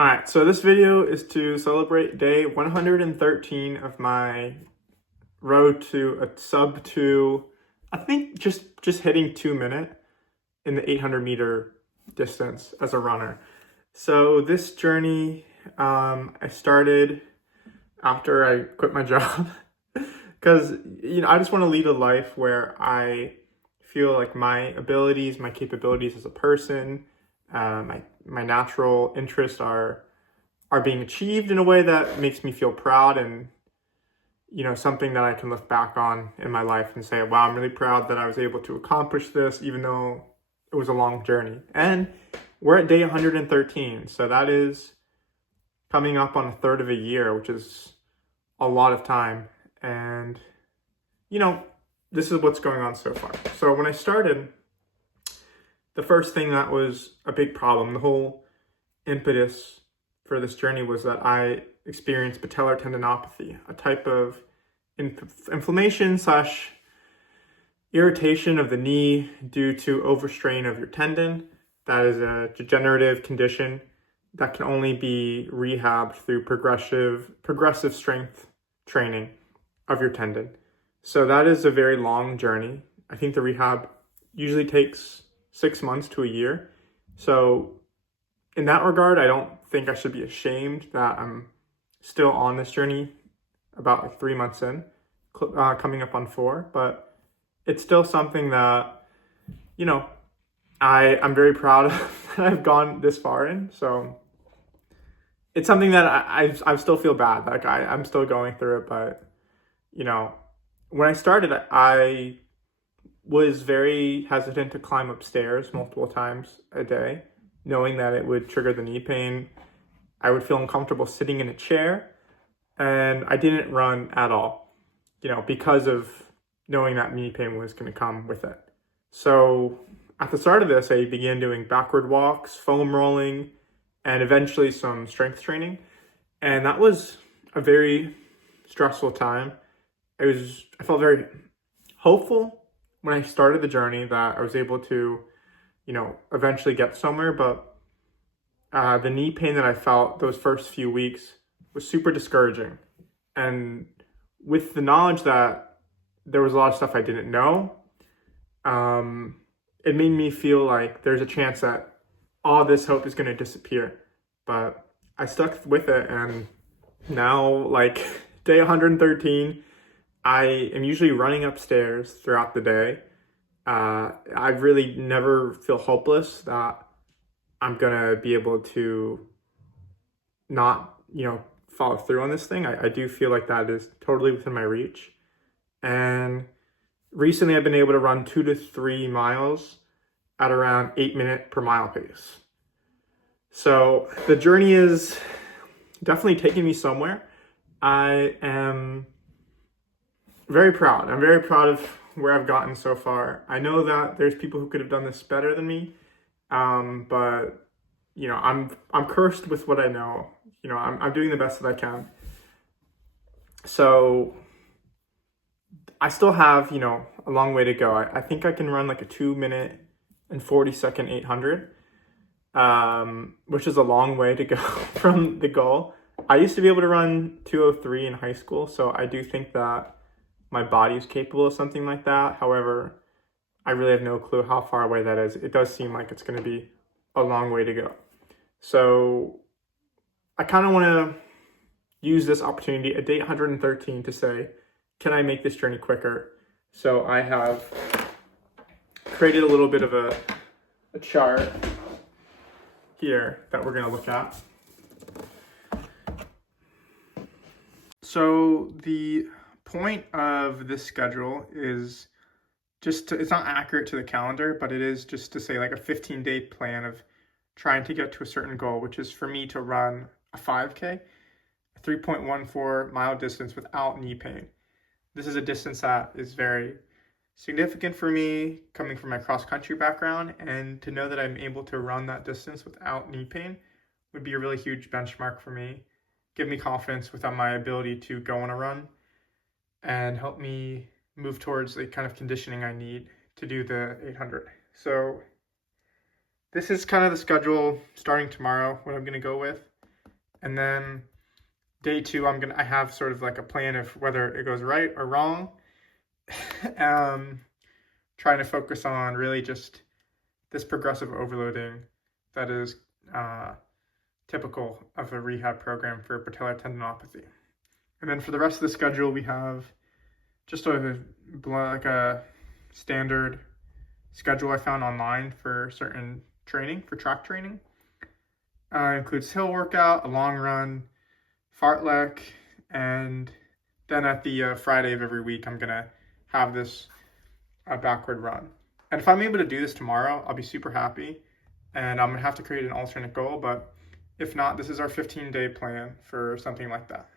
Alright, so this video is to celebrate day 113 of my road to a sub 2, I think just hitting 2 minute in the 800-meter distance as a runner. So this journey, I started after I quit my job because I just want to lead a life where I feel like my abilities, my capabilities as a person, my natural interests are being achieved in a way that makes me feel proud, and something that I can look back on in my life and say, wow, I'm really proud that I was able to accomplish this, even though it was a long journey. And we're at day 113, so that is coming up on a third of a year, which is a lot of time. And this is what's going on so far. So when I started, the first thing that was a big problem, the whole impetus for this journey, was that I experienced patellar tendinopathy, a type of inflammation slash irritation of the knee due to overstrain of your tendon. That is a degenerative condition that can only be rehabbed through progressive strength training of your tendon. So that is a very long journey. I think the rehab usually takes 6 months to a year. So in that regard, I don't think I should be ashamed that I'm still on this journey about like 3 months in, coming up on 4, but it's still something that, I'm very proud of that I've gone this far in. So it's something that I still feel bad. Like I'm still going through it, but when I started, I was very hesitant to climb upstairs multiple times a day, knowing that it would trigger the knee pain. I would feel uncomfortable sitting in a chair, and I didn't run at all, because of knowing that knee pain was going to come with it. So at the start of this, I began doing backward walks, foam rolling, and eventually some strength training. And that was a very stressful time. I felt very hopeful when I started the journey that I was able to, eventually get somewhere. But the knee pain that I felt those first few weeks was super discouraging. And with the knowledge that there was a lot of stuff I didn't know, it made me feel like there's a chance that all this hope is going to disappear. But I stuck with it, and now, like day 113, I am usually running upstairs throughout the day. I really never feel hopeless that I'm gonna be able to not, follow through on this thing. I do feel like that is totally within my reach. And recently I've been able to run 2 to 3 miles at around 8-minute per mile pace. So the journey is definitely taking me somewhere. I am very proud. I'm very proud of where I've gotten so far. I know that there's people who could have done this better than me, but I'm cursed with what I know. I'm doing the best that I can. So I still have a long way to go. I think I can run like a 2-minute and 40-second 800, which is a long way to go from the goal. I used to be able to run 2:03 in high school, so I do think that my body is capable of something like that. However, I really have no clue how far away that is. It does seem like it's going to be a long way to go. So I kind of want to use this opportunity at day 113 to say, can I make this journey quicker? So I have created a little bit of a chart here that we're going to look at. So the point of this schedule is it's not accurate to the calendar, but it is just to say like a 15-day plan of trying to get to a certain goal, which is for me to run a 5K, a 3.14 mile distance without knee pain. This is a distance that is very significant for me coming from my cross-country background, and to know that I'm able to run that distance without knee pain would be a really huge benchmark for me, give me confidence without my ability to go on a run, and help me move towards the kind of conditioning I need to do the 800. So this is kind of the schedule starting tomorrow, what I'm going to go with. And then day 2, I have sort of like a plan of whether it goes right or wrong. Trying to focus on really just this progressive overloading that is typical of a rehab program for patellar tendinopathy. And then for the rest of the schedule, we have just like a standard schedule I found online for certain training, for track training. Includes hill workout, a long run, fartlek, and then at the Friday of every week, I'm gonna have this backward run. And if I'm able to do this tomorrow, I'll be super happy. And I'm gonna have to create an alternate goal, but if not, this is our 15-day plan for something like that.